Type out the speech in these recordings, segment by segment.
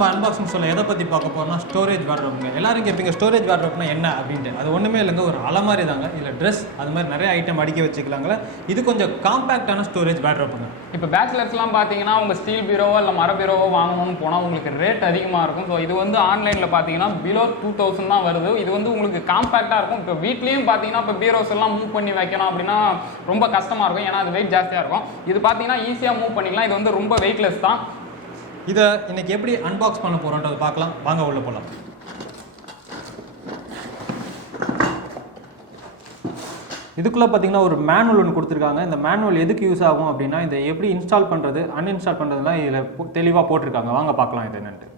நம்ம அன்பாக்சிங் சொல்ல எதை பற்றி பார்க்க போகிறோம்னா ஸ்டோரேஜ் வார்ட்ரோப்ங்க. எல்லாரும் கேட்பீங்க ஸ்டோரேஜ் வார்ட்ரோப்னா என்ன அப்படின்ட்டு. அது ஒன்றுமே இல்லைங்க, ஒரு அலமாரி தாங்க. இதில் ட்ரெஸ் அது மாதிரி நிறைய ஐட்டம் அடிக்க வச்சுக்கலாங்களே. இது கொஞ்சம் காம்பேக்டான ஸ்டோரேஜ் வார்ட்ரோப்புங்க. இப்போ பேச்சுலர்ஸ்லாம் பார்த்தீங்கன்னா உங்கள் ஸ்டீல் பீரோவோ இல்லை மர பீரோவோ வாங்கணும்னு போனால் உங்களுக்கு ரேட் அதிகமாக இருக்கும். ஸோ இது வந்து ஆன்லைனில் பார்த்தீங்கன்னா பிலோ 2000 தான் வருது. இது வந்து உங்களுக்கு காம்பேக்டாக இருக்கும். இப்போ வீட்லேயும் பார்த்தீங்கன்னா இப்போ பீரோஸ் எல்லாம் மூவ் பண்ணி வைக்கணும் அப்படின்னா ரொம்ப கஷ்டமாக இருக்கும், ஏன்னா அது வெயிட் ஜாஸ்தியாக இருக்கும். இது பார்த்தீங்கன்னா ஈஸியாக மூவ் பண்ணிக்கலாம். இது வந்து ரொம்ப வெயிட்லெஸ் தான். இதை இன்னைக்கு எப்படி அன்பாக்ஸ் பண்ண போகிறோன்றதை பார்க்கலாம். வாங்க உள்ள போகலாம். இதுக்குள்ளே பார்த்தீங்கன்னா ஒரு மேனுவல் ஒன்று கொடுத்துருக்காங்க. இந்த மேனுவல் எதுக்கு யூஸ் ஆகும் அப்படின்னா, இதை எப்படி இன்ஸ்டால் பண்ணுறது அன்இன்ஸ்டால் பண்ணுறதுலாம் இதில் தெளிவாக போட்டிருக்காங்க. வாங்க பார்க்கலாம் இது என்னென்ட்டு.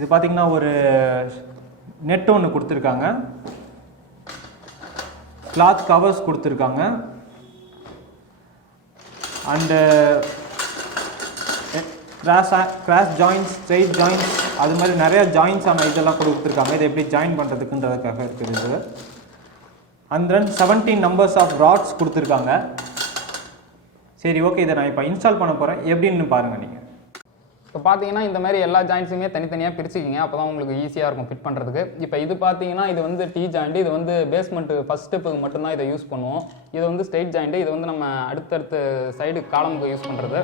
இது பார்த்தீங்கன்னா ஒரு நெட் ஒன்று கொடுத்துருக்காங்க, கிளாத் கவர்ஸ் கொடுத்துருக்காங்க, and cross joins, straight joins, அது மாதிரி நிறைய ஜாயின்ஸான இதெல்லாம் கொடுத்துருக்காங்க. இதை எப்படி ஜாயின் பண்ணுறதுக்குன்றதுக்காக இருக்குது இது. And then 17 numbers of rods கொடுத்துருக்காங்க. சரி, ஓகே, இதை நான் இப்போ இன்ஸ்டால் பண்ண போகிறேன். எப்படின்னு பாருங்கள் நீங்கள். இப்போ பார்த்தீங்கன்னா இந்த மாதிரி எல்லா ஜாயின்ஸுமே தனித்தனியாக பிரிச்சுக்கிங்க, அப்போ தான் உங்களுக்கு ஈஸியாக இருக்கும் ஃபிட் பண்ணுறதுக்கு. இப்போ இது பார்த்தீங்கன்னா இது வந்து டி ஜாயிண்ட். இது வந்து பேஸ்மெண்ட்டு ஃபஸ்ட் ஸ்டெப்புக்கு மட்டும்தான் இதை யூஸ் பண்ணுவோம். இது வந்து ஸ்ட்ரெயிட் ஜாயிண்ட். இது வந்து நம்ம அடுத்தடுத்த சைடு காலமுக்கு யூஸ் பண்ணுறது.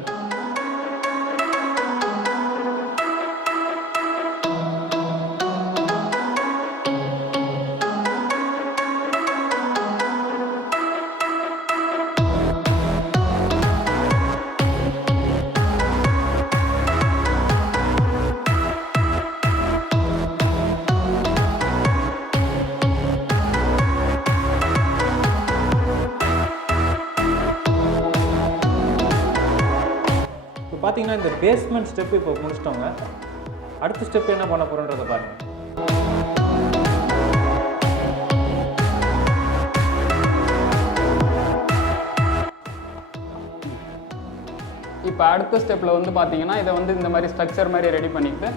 பார்த்தீங்கன்னா இந்த பேஸ்மெண்ட் ஸ்டெப் இப்போ முடிச்சிட்டோங்க. அடுத்த ஸ்டெப் என்ன பண்ண போகிறோன்றதை பாருங்கள். இப்போ அடுத்த ஸ்டெப்பில் வந்து பார்த்தீங்கன்னா இதை வந்து இந்த மாதிரி ஸ்ட்ரக்சர் மாதிரி ரெடி பண்ணிட்டு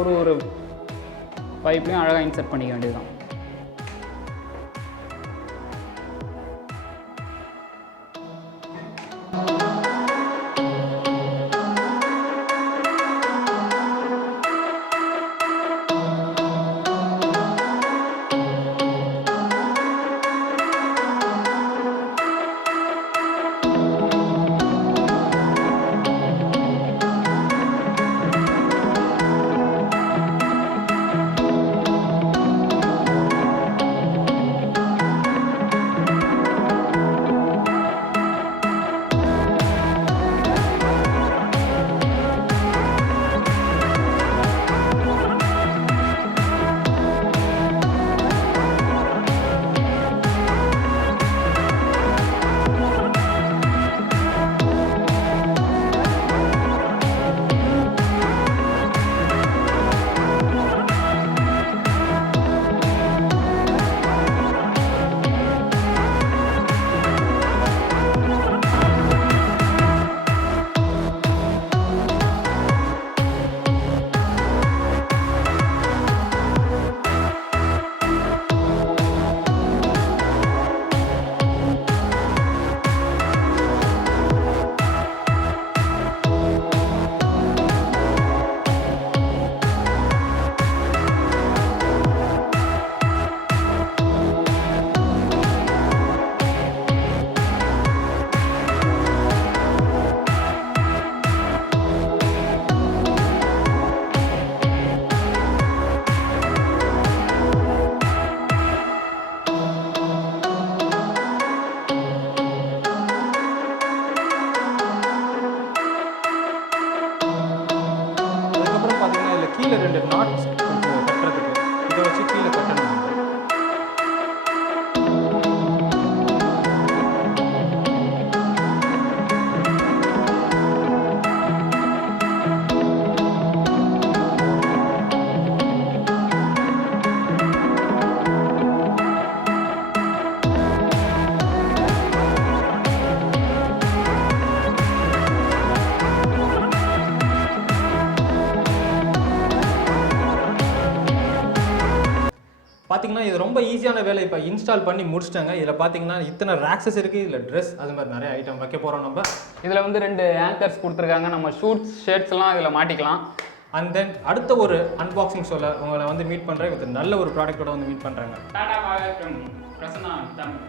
ஒரு பைப்லையும் அழகாக இன்சர்ட் பண்ணிக்க வேண்டியதுதான். பார்த்தீங்கன்னா இது ரொம்ப ஈஸியான வேலை. இப்போ இன்ஸ்டால் பண்ணி முடிச்சிட்டாங்க. இதில் பார்த்தீங்கன்னா இத்தனை ரேக்ஸஸ் இருக்குது, இதில் ட்ரெஸ் அது மாதிரி நிறைய ஐட்டம் வைக்க போகிறோம் நம்ம. இதில் வந்து 2 ஆங்கர்ஸ் கொடுத்துருக்காங்க, நம்ம ஷூட்ஸ் ஷர்ட்ஸ்லாம் இதில் மாட்டிக்கலாம். அண்ட் தென் அடுத்த ஒரு அன்பாக்சிங் சொல்ல உங்களை வந்து மீட் பண்ணுறேன். இது நல்ல ஒரு ப்ராடக்ட்டோட வந்து மீட் பண்ணுறாங்க. Tata bye from Prasanna Tamil.